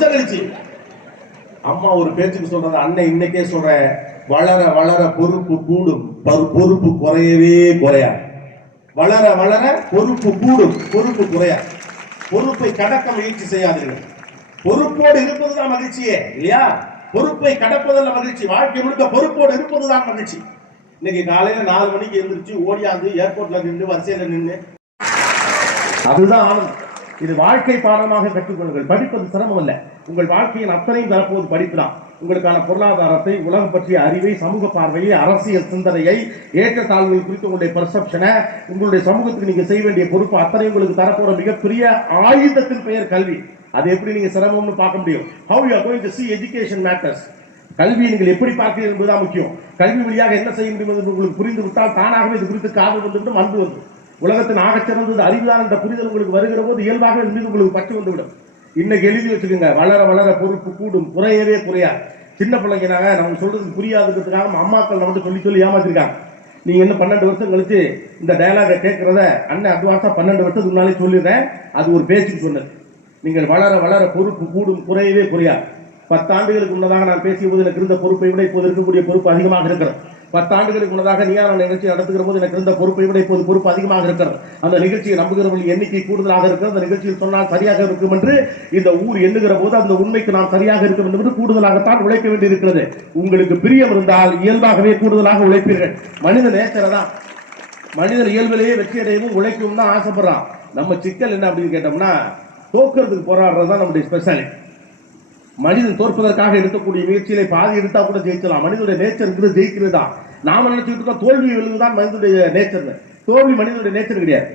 வருஷம் கழிச்சு அம்மா ஒரு பேச்சுக்கு சொல்றது அண்ணன் இன்னைக்கே சொல்றேன். வளர வளர பொறுப்பு கூடும். பரு- பொறுப்பு குறையவே குறையா வளர வளர பொறுப்பு கூடும். பொறுப்பு குறையா பொறுப்பை கடக்க முயற்சி செய்யாதீர்கள். பொறுப்போடு இருப்பதுதான் மகிழ்ச்சியே இல்லையா? பொறுப்பை கடப்பதில் மகிழ்ச்சி. வாழ்க்கை முழுக்க பொறுப்போடு இருப்பது தான் மகிழ்ச்சி. இன்னைக்கு காலையில நாலு மணிக்கு எழுந்திரிச்சு ஓடியாந்து ஏர்போர்ட்ல நின்று வரிசையில நின்று அதுதான் ஆனந்தம். இது வாழ்க்கை பாடமாக கற்றுக்கொள்ளுங்கள். படிப்பது சிரமம் அல்ல உங்கள் வாழ்க்கையின் அத்தனையும் தரப்போது படிப்பு உங்களுக்கான பொருளாதாரத்தை உலகம் பற்றிய அறிவை சமூக பார்வையை அரசியல் சிந்தனையை ஏற்றத்தாழ்வுகள் குறித்து உங்களுடைய பெர்செப்ஷனை உங்களுடைய சமூகத்துக்கு நீங்க செய்ய வேண்டிய பொறுப்பு அத்தனை உங்களுக்கு தரப்போற மிகப்பெரிய ஆயுதத்தின் பெயர் கல்வி. அது எப்படி நீங்க சிரமம்னு பார்க்க முடியும்? How you are going to see education matters கல்வியை நீங்கள் எப்படி பார்க்கிறீர்கள் என்பதுதான் முக்கியம். கல்வி வழியாக என்ன செய்ய முடியும் என்று உங்களுக்கு புரிந்து விட்டால் தானாகவே இது குறித்து காதல் வந்துவிடும் அன்பு வந்துடும் உலகத்தின் ஆகச் சிறந்தது அறிவுதான் என்ற புரிதல் உங்களுக்கு வருகிற போது இயல்பாக மீது உங்களுக்கு பற்றி வந்துவிடும். இன்னைக்கு எழுதி வச்சுக்கோங்க. வளர வளர பொறுப்பு கூடும். குறையவே குறையாது. சின்ன பிள்ளைங்க நம்ம சொல்றது புரியாதுன்றதுக்காக அம்மாக்கள் நம்மகிட்ட சொல்லி சொல்லி ஏமாத்திருக்காங்க. நீங்கள் என்ன பன்னெண்டு வருஷம் கழிச்சு இந்த டயலாகை கேட்குறத அண்ணன் அட்வான்ஸா பன்னெண்டு வருஷத்துக்கு முன்னாலே சொல்லிடுறேன். அது ஒரு பேச்சுக்கு சொன்னது. நீங்கள் வளர வளர பொறுப்பு கூடும். குறையவே குறையாது. பத்தாண்டுகளுக்கு முன்னதாக நான் பேசிய போது எனக்கு இருந்த பொறுப்பை விட இப்போது இருக்கக்கூடிய பொறுப்பு அதிகமாக இருக்கிறது. பத்தாண்டுகளுக்கு முன்னதாக நீயான நிகழ்ச்சி நடத்துகிற போது எனக்கு இருந்த பொறுப்பை விட இப்போது பொறுப்பு அதிகமாக இருக்கிறது. அந்த நிகழ்ச்சியை நம்புகிறவர்கள் எண்ணிக்கை கூடுதலாக இருக்கிறது. அந்த நிகழ்ச்சியில் சொன்னால் சரியாக இருக்கும் என்று இந்த ஊர் எண்ணுகிற போது அந்த உண்மைக்கு நாம் சரியாக இருக்கும் என்று கூடுதலாகத்தான் உழைக்க வேண்டியிருக்கிறது. உங்களுக்கு பிரியம் இருந்தால் இயல்பாகவே கூடுதலாக உழைப்பீர்கள். மனித நேச்சரை தான் மனிதன் இயல்பிலேயே வெற்றி அடையவும் உழைக்கவும் தான் ஆசைப்படுறான். நம்ம சிக்கல் என்ன அப்படின்னு கேட்டோம்னா தோக்கிறதுக்கு போராடுறது தான் நம்முடைய ஸ்பெஷாலிட்டி மனிதன் தோற்பதற்காக எடுக்கக்கூடிய முயற்சியிலே பாதி எடுத்தா கூட ஜெயிக்கலாம் மனிதனுடைய நேச்சர் ஜெயிக்கிறது? தான் நாம நினைச்சுட்டு இருக்கோம் தோல்வி விழுந்துதான் மனிதனுடைய நேச்சர் தோல்வி மனிதனுடைய நேச்சர் கிடையாது.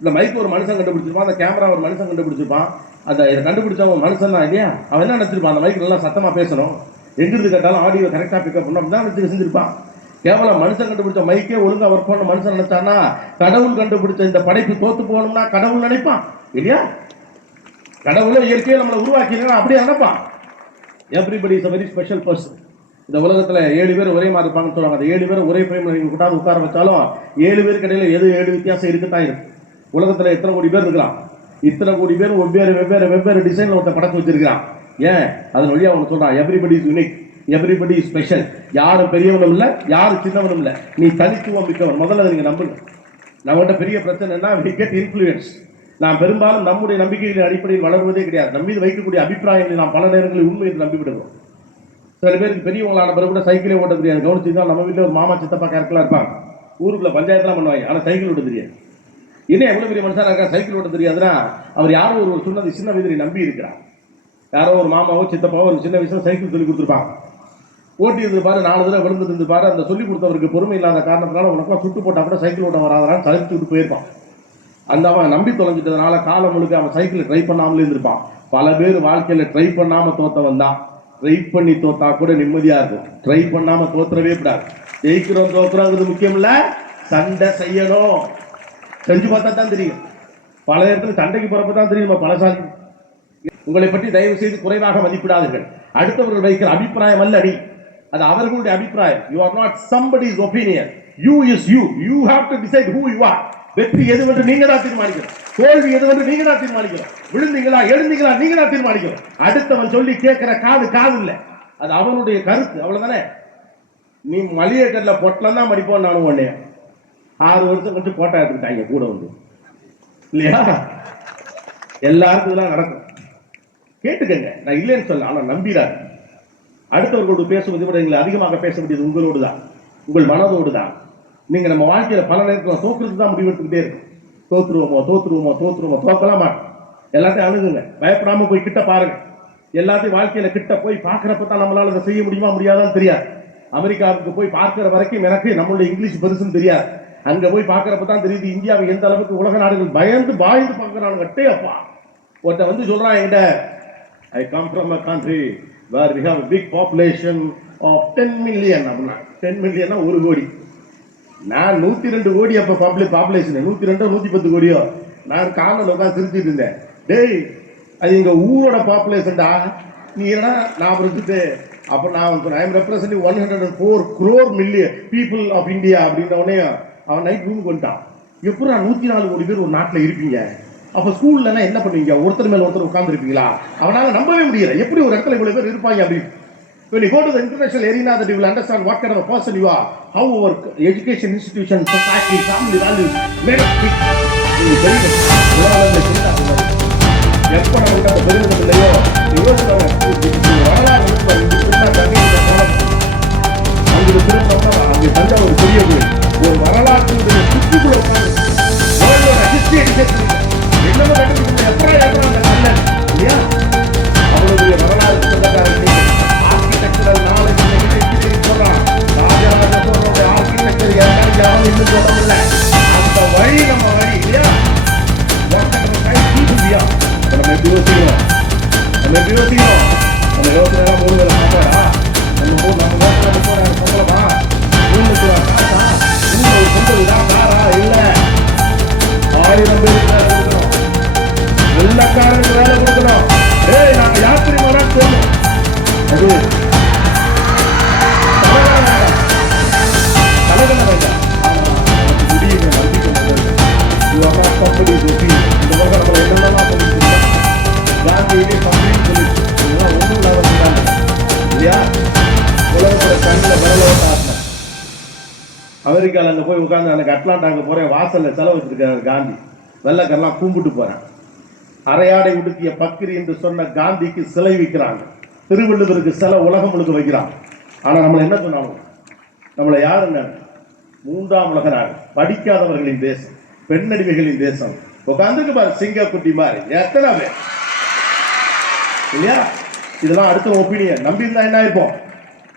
இந்த மைக் ஒரு மனுஷன் கண்டுபிடிச்சிருப்பான் அந்த கேமரா ஒரு மனுஷன் கண்டுபிடிச்சிருப்பான். அந்த இதை கண்டுபிடிச்சவன் மனுஷன் தான் இல்லையா? அவன் என்ன நினச்சிருப்பான்? அந்த மைக் நல்லா சத்தமாக பேசணும். எங்கிருந்து கேட்டாலும் ஆடியோ கரெக்டாக பிக்கப் பண்ணணும். அப்படின்னு நினைச்சு செஞ்சிருப்பான் கேவலம் மனுஷன் கண்டுபிடிச்ச மைக்கே ஒழுங்கா ஒர்க் பண்ண மனுஷன் நினைச்சானா கடவுள் கண்டுபிடிச்ச இந்த படைப்பு தோத்து போகணும்னா கடவுள் நினைப்பான் இல்லையா? கடவுளை இயற்கையை நம்மளை உருவாக்கினா அப்படியே நினைப்பான்? Everybody is a very special person இந்த உலகத்தில் ஏழு பேர் ஒரே மாதிரி இருப்பாங்கன்னு சொல்லுவாங்க. அந்த ஏழு பேர் ஒரே ஃப்ரேம் கூட்டாது உட்கார வச்சாலும் ஏழு பேருக்கு இடையில எது ஏழு வித்தியாசம் இருக்குதான் இருக்கு. உலகத்தில் எத்தனை கோடி பேர் இருக்கலாம்? இத்தனை கோடி பேர் வெவ்வேறு வெவ்வேறு வெவ்வேறு டிசைனில் ஒருத்தன் படத்து வச்சிருக்கிறான். ஏன்? அதன் வழியாக அவனுக்கு சொல்கிறான் everybody is unique everybody is special யாரும் பெரியவனும் இல்லை யாரும் சின்னவனும் இல்லை. நீ தனித்துவம் மிக்கவன் முதல்ல நீங்கள் நம்புங்க. நம்மகிட்ட பெரிய பிரச்சனை என்ன கெட் இன்ஃப்ளூயன்ஸ் நாம் பெரும்பாலும் நம்முடைய நம்பிக்கைகளின் அடிப்படையில் வளருவதே கிடையாது. நம்ம மீது வைக்கக்கூடிய அபிப்பிராயங்களை நாம் பல நேரங்களில் உண்மை என்று நம்பிவிடுவோம் சில பேருக்கு பெரியவங்களான பிறகு கூட சைக்கிளே ஓட்ட தெரியாது. கவனிச்சிருந்தால் நம்ம வீட்டில் ஒரு மாமா சித்தப்பா கேரக்டர்லாம் இருப்பாங்க. ஊருக்குள்ள பஞ்சாயத்துலாம் பண்ணுவாங்க. ஆனால் சைக்கிள் ஓட்ட தெரியாது. என்ன எவ்வளோ பெரிய மனுஷனாக இருக்கா சைக்கிள் ஓட்ட தெரியாதுன்னா அவர் யாரோ ஒரு சொன்னது சின்ன வயதில் நம்பி இருக்கிறார். யாரோ ஒரு மாமாவோ சித்தப்பாவோ ஒரு சின்ன வயசுல சைக்கிள் சொல்லி கொடுத்துருப்பாங்க. ஓட்டி இருந்து நாலு தடவை விழுந்துட்டு இருந்து அந்த சொல்லி கொடுத்தவருக்கு பொறுமை இல்லாத காரணத்தினால உனக்கு சுட்டு போட்டால் கூட சைக்கிள் ஓட்ட வராதான்னு தலைச்சு விட்டு போயிருப்பான். அந்த அவன் நம்பி தொலைஞ்சிட்டதுனால காலம் முழுக்க அவன் சைக்கிள் ட்ரை பண்ணாமலே இருந்திருப்பான். பல பேர் வாழ்க்கையில் ட்ரை பண்ணாம தோத்தவன் தான். ட்ரை பண்ணி தோத்தா கூட நிம்மதியா இருக்கும். ட்ரை பண்ணாம தோத்துறவே கூடாது. ஜெயிக்கிறோம் தோக்குறோங்கிறது முக்கியம் இல்ல. சண்டை செய்யணும். செஞ்சு பார்த்தா தான் தெரியும். பல இடத்துல சண்டைக்கு போறப்ப தான் தெரியும். நம்ம பலசாலி உங்களை பற்றி தயவு செய்து குறைவாக மதிப்பிடாதீர்கள். அடுத்தவர்கள் வைக்கிற அபிப்பிராயம் அல்ல அடி அது அவர்களுடைய அபிப்பிராயம். You are not somebody's opinion you is you you have to decide who you are வெற்றி எதுவென்று நீங்க தான் தீர்மானிக்கணும். தோல்வி எதுவென்று நீங்க தான் தீர்மானிக்கணும். விழுந்தீங்களா எழுந்தீங்களா நீங்க தான் தீர்மானிக்கணும். அடுத்தவன் சொல்லி கேட்கிற காது காது இல்ல. அது அவனுடைய கருத்து அவ்வளவுதானே? நீ மளிகை கடல பொட்டலம் தான் மடிப்போம் நானும் ஒண்ணே ஆறு வருஷம் கழிச்சு போட்டா எடுத்துக்கிட்டாங்க கூட வந்து. இல்லையா? எல்லாருக்கும் இதெல்லாம் நடக்கும். கேட்டுக்கங்க. நான் இல்லைன்னு சொல்ல ஆனா நம்பிடாது அடுத்தவர்களோடு பேசுவதை விட எங்களை அதிகமாக பேச வேண்டியது உங்களோடு தான் உங்கள் மனதோடு தான் நீங்கள் நம்ம வாழ்க்கையில் பல நேரத்தில் தோக்குறது தான் முடிவெடுத்துக்கிட்டே இருக்கும். தோத்துருவோமோ தோத்துருவோமோ தோத்துருவோமோ தோக்கலாம் மாட்டோம். எல்லாத்தையும் அணுகுங்க பயப்படாமல் போய் கிட்ட பாருங்க. எல்லாத்தையும் வாழ்க்கையில் கிட்ட போய் பார்க்குறப்ப தான் நம்மளால் அதை செய்ய முடியுமா முடியாதான்னு தெரியாது. அமெரிக்காவுக்கு போய் பார்க்குற வரைக்கும் எனக்கு நம்மளுடைய இங்கிலீஷ் பெருசுன்னு தெரியாது. அங்கே போய் பார்க்குறப்ப தான் தெரியுது இந்தியாவை எந்த அளவுக்கு உலக நாடுகள் பயந்து பாய்ந்து பார்க்குறாங்க அட்டே அப்பா. ஒருத்த வந்து சொல்கிறான் என்கிட்ட I come from a country where we have big population of ten million அப்படின்னா டென் மில்லியன்னா ஒரு கோடி. நான் நூத்தி ரெண்டு கோடி அப்ப பப்ளிக் பாப்புலேஷன் நூத்தி ரெண்டோ நூத்தி பத்து கோடியோ? நான் காரணம் உட்காந்து சிரிச்சிட்டு இருந்தேன். டேய் அது எங்க ஊரோட பாப்புலேஷன்டா நீ என்ன நான் இருந்துட்டு அப்போ நான் I am representing one hundred and four crore million people of India அப்படின்ற உடனே அவன் நைட் ரூமுக்கு வந்துட்டான். எப்படி நூத்தி நாலு கோடி பேர் ஒரு நாட்டில் இருப்பீங்க? அப்போ ஸ்கூல்லனா என்ன பண்ணுவீங்க? ஒருத்தர் மேல ஒருத்தர் உட்காந்துருப்பீங்களா அவனால நம்பவே முடியல. எப்படி ஒரு இடத்துல இவ்வளவு பேர் இருப்பாங்க அப்படின்னு When you go to the international arena, that you will understand what kind of a person you are, how our education institution, society, family values made us think. நீங்க தெரியும். அந்த பெருமிதம் இல்லையோ யோசிச்சு வரலாறு இருக்கு திரும்ப அப்ப நம்ம எப்படி யோசிக்கணும் நம்ம எப்படி யோசிக்கணும் நம்ம யோசனை எல்லாம் மூணு வேலை சாப்பாடா நம்ம ஊர் நம்ம யோசனை முப்பதாயிரம் சம்பளமா மூணுக்கு காசா மூணு ஒரு சொந்த வீடா காரா இல்ல ஆயிரம் பேருக்கு வேலை கொடுக்கணும் வெள்ளக்காரனுக்கு வேலை கொடுக்கணும் ஏய் நாங்க யாத்திரை மாறா சொல்லணும் அது அமெரிக்காவில் அங்கே போய் உட்காந்து எனக்கு அட்லாண்டா அங்க போறேன் வாசல்ல செலவு வச்சிருக்காரு காந்தி. வெள்ளக்கரெல்லாம் கும்பிட்டு போகிறேன் அரையாடை உடுத்திய பக்கிரி என்று சொன்ன காந்திக்கு சிலை வைக்கிறாங்க. திருவள்ளுவருக்கு சிலை உலகம் முழுக்க வைக்கிறாங்க. ஆனா நம்மளை என்ன சொன்னாலும் நம்மளை யாருங்க? மூன்றாம் உலக நாடு படிக்காதவர்களின் தேசம் பெண்ணடிமைகளின் தேசம். உட்காந்துக்கு பாரு சிங்கக்குட்டி மாதிரி. எத்தனை பேர்? இல்லையா? இதெல்லாம் அடுத்த ஒப்பீனியன் நம்பி இருந்தா என்ன ஆயிருப்போம்?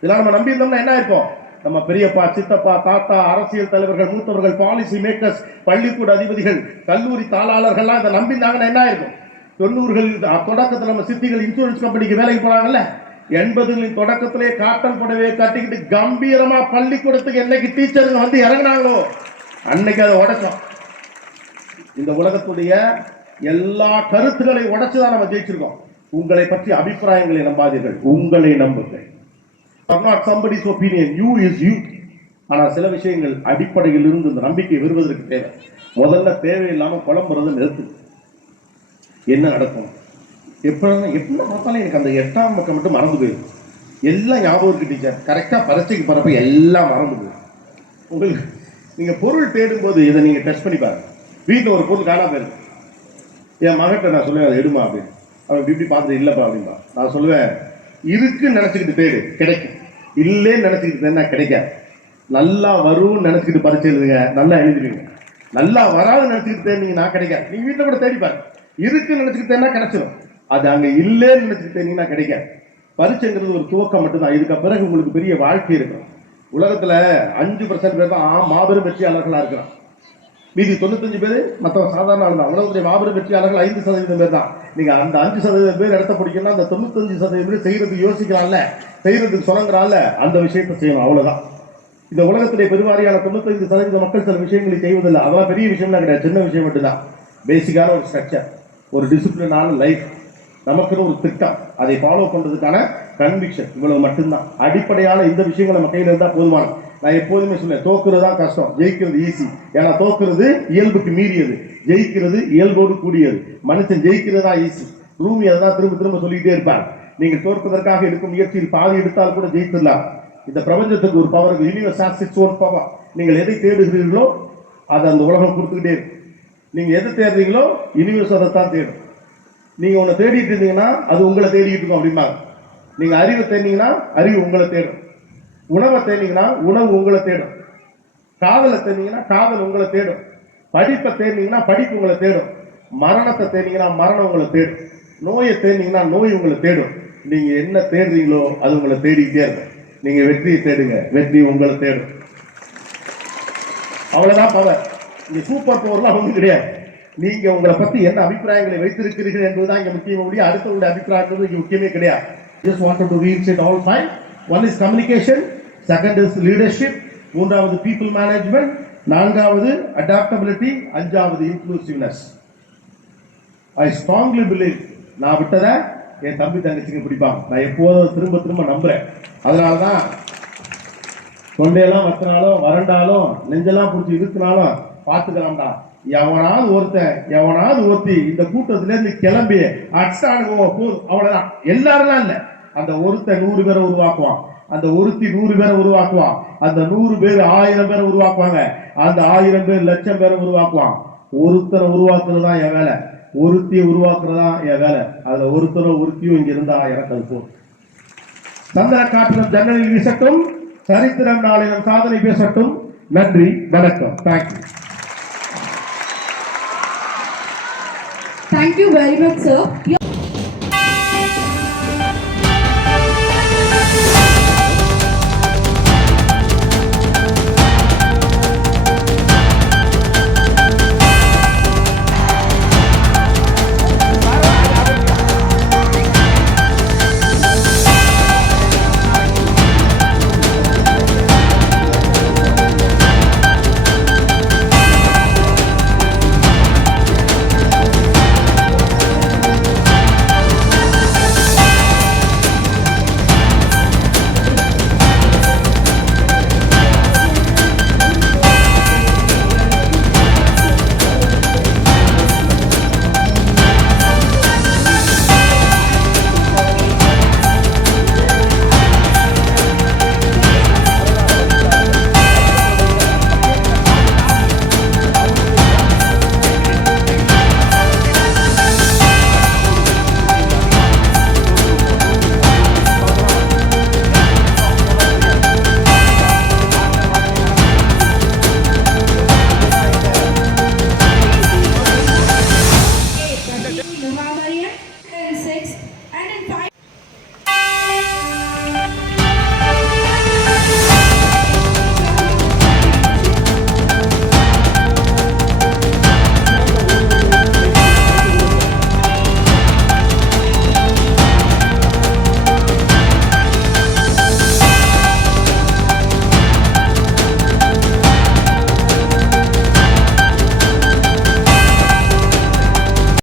இதெல்லாம் நம்ம நம்பி இருந்தோம்னா என்ன ஆயிருப்போம்? நம்ம பெரியப்பா சித்தப்பா தாத்தா அரசியல் தலைவர்கள் மூத்தவர்கள் பாலிசி மேக்கர்ஸ் பள்ளிக்கூட அதிபதிகள் கல்லூரி தாளாளர்கள்லாம் இதை நம்பியிருந்தாங்கன்னா என்ன ஆயிருக்கும்? தொண்ணூறுகள் தொடக்கத்தில் நம்ம சித்திகள் இன்சூரன்ஸ் கம்பெனிக்கு வேலைக்கு போறாங்கல்ல எண்பதுகளின் தொடக்கத்திலே காட்டன் புடவை கட்டிக்கிட்டு கம்பீரமா பள்ளிக்கூடத்துக்கு என்னைக்கு டீச்சருங்க வந்து இறங்குனாங்களோ அன்னைக்கு அதை உடைச்சோம். இந்த உலகத்துடைய எல்லா கருத்துக்களை உடைச்சுதான் நம்ம ஜெயிச்சிருக்கோம். உங்களை பற்றி அபிப்பிராயங்களை நம்பாதீர்கள். உங்களை நம்புங்கள். Not somebody's opinion you is you ஆனால் சில விஷயங்கள் அடிப்படையில் இருந்து இந்த நம்பிக்கை வருவதற்கு தேவை. முதல்ல தேவையில்லாமல் குழம்புறதை நிறுத்து. என்ன நடக்கும்? எப்படின்னா எப்படி பார்த்தாலும் எனக்கு அந்த எட்டாம் பக்கம் மட்டும் மறந்து போயிடும். எல்லாம் ஞாபகம் இருக்கு டீச்சர் கரெக்டாக பரீட்சைக்கு போகிறப்ப எல்லாம் மறந்து போயிடும். உங்களுக்கு நீங்கள் பொருள் தேடும்போது இதை நீங்கள் டெஸ்ட் பண்ணி பாருங்க. வீட்டில் ஒரு பொருள் காணாம போயிருக்கு என் மகிட்ட நான் சொல்லுவேன் அதை எடுமா அப்படின்னு. அவன் இப்படி இப்படி பார்த்துட்டு இல்லைப்பா அப்படின்பா நான் சொல்லுவேன் இருக்குன்னு நினச்சிக்கிட்டு தேடு. கிடைக்கும். இல்லைன்னு நினச்சிக்கிட்டு என்ன கிடைக்காது. நல்லா வரும்னு நினச்சிக்கிட்டு பரிச்சை எழுதுங்க நல்லா எழுதுவீங்க நல்லா வராதுன்னு நினச்சிக்கிட்டு நான் கிடைக்காது. நீங்கள் வீட்டில் கூட தேடிப்பாரு இருக்குன்னு நினச்சிக்கிட்டு கிடைச்சிடும் அது அங்கே இல்லைன்னு நினச்சிக்கிட்டே நீங்கள் நான் கிடைக்காது. பரிச்சைங்கிறது ஒரு துவக்கம் மட்டும்தான். இதுக்கு பிறகு உங்களுக்கு பெரிய வாழ்க்கை இருக்கும். உலகத்தில் அஞ்சு பர்சன்ட் பேர் தான் மாபெரும் வெற்றியாளர்களாக இருக்கிறான் மீதி தொண்ணூத்தஞ்சு பேர் மற்றவங்க சாதாரண ஆள் தான். உலகத்துடைய மாபெரும் வெற்றியாளர்கள் ஐந்து சதவீதம் பேர் தான். நீங்கள் அந்த அஞ்சு சதவீதம் பேர் இடத்த பிடிக்கணும்னா அந்த தொண்ணூத்தஞ்சு சதவீதம் பேர் செய்யறதுக்கு யோசிக்கலாம்ல செய்யறதுக்கு சுரங்குறான்ல அந்த விஷயத்தை செய்யணும் அவ்வளோதான் இந்த உலகத்திலே பெருவாரியான தொண்ணூத்தஞ்சு சதவீத மக்கள் சில விஷயங்களை செய்வதில்லை. அதெல்லாம் பெரிய விஷயம்லாம் கிடையாது. சின்ன விஷயம் மட்டும்தான். பேசிக்கான ஒரு ஸ்ட்ரக்சர் ஒரு டிசிப்ளினான லைஃப் நமக்குன்னு ஒரு திட்டம். அதை ஃபாலோ பண்ணுறதுக்கான கன்விக்ஷன் இவ்வளவு மட்டும்தான். அடிப்படையான இந்த விஷயங்கள் நம்ம கையில் இருந்தால் போதுமானது. நான் எப்போதுமே சொன்னேன் தோக்குறது தான் கஷ்டம். ஜெயிக்கிறது ஈஸி ஏன்னா தோக்குறது இயல்புக்கு மீறியது. ஜெயிக்கிறது இயல்போடு கூடியது. மனுஷன் ஜெயிக்கிறது தான் ஈஸி ரூமி அதான் திரும்ப திரும்ப சொல்லிக்கிட்டே இருப்பார். நீங்கள் தோற்பதற்காக எடுக்கும் முயற்சியில் பாதி எடுத்தால் கூட ஜெயித்துடலாம். இந்த பிரபஞ்சத்துக்கு ஒரு பவர் யூனிவர்ஸ் ஹாஸ் பவர் நீங்கள் எதை தேடுகிறீர்களோ அதை அந்த உலகம் கொடுத்துக்கிட்டே இருக்கும் நீங்க எதை தேடுறீங்களோ யூனிவர்ஸ் அதை தான் தேடும். நீங்கள் ஒன்று தேடிட்டு இருந்தீங்கன்னா அது உங்களை தேடிட்டு இருக்கும் அப்படிம்பாங்க. நீங்கள் அறிவை தேடினீங்கன்னா அறிவு உங்களை தேடும். உணவை தேடினீங்கன்னா உணவு உங்களை தேடும். காதலை தேடினீங்கன்னா காதல் உங்களை தேடும். படிப்பை தேடினீங்கன்னா படிப்பு உங்களை தேடும். மரணத்தை தேடினீங்கன்னா மரணம் உங்களை தேடும். நோயை தேடினீங்கன்னா நோய் உங்களை தேடும். நீங்க என்ன தேடுறீங்களோ அது உங்களை தேடிக்கிட்டே இருக்கும். நீங்க வெற்றியை தேடுங்க. வெற்றி உங்களை தேடும். அவ்வளவுதான் பவர் இங்க சூப்பர் பவர்லாம் ஒன்றும் கிடையாது. நீங்க உங்களை பத்தி என்ன அபிப்பிராயங்களை வைத்திருக்கிறீர்கள் என்பதுதான் இங்க முக்கியம் முடியும் அடுத்தவங்களுடைய அபிப்பிராயம் இங்க முக்கியமே கிடையாது. Just want to reinstate all five one is communication second is leadership மூன்றாவது பீப்புள் மேனேஜ்மெண்ட் நான்காவது அடாப்டபிலிட்டி அஞ்சாவது இன்க்ளூசிவ்னஸ் ஐ ஸ்ட்ராங்லி பிலீவ் நான் விட்டதை என் தம்பி தங்கச்சிங்க பிடிப்பான் நான் எப்போதும் திரும்ப திரும்ப நம்புறேன். அதனால தான் தொண்டையெல்லாம் வத்தினாலும் வறண்டாலும் நெஞ்செல்லாம் பிடிச்சி இருக்கினாலும் பார்த்துக்கலாம்டா. எவனாவது ஒருத்தன் எவனாவது ஒருத்தி இந்த கூட்டத்திலேருந்து கிளம்பி கிளம்பி அடிச்சானுங்க போதும். அவ்வளோதான் எல்லாரும் இல்லை. அந்த ஒருத்தன் நூறு பேரை உருவாக்குவான். அந்த ஒருத்தி நூறு பேரை உருவாக்குவான். அந்த நூறு பேர் ஆயிரம் பேரை உருவாக்குவாங்க. அந்த ஆயிரம் பேர் லட்சம் பேரை உருவாக்குவான். ஒருத்தரை உருவாக்குறது தான் என் வேலை. ஒருத்தியை உருவாக்குறது தான் என் வேலை. அதுல ஒருத்தரோ ஒருத்தியும் இங்க இருந்தா எனக்கு அது போதும். சந்திர காற்றிலும் ஜன்னலில் வீசட்டும். சரித்திரம் நாளிலும் சாதனை பேசட்டும். நன்றி வணக்கம். Thank you Thank you very much, sir.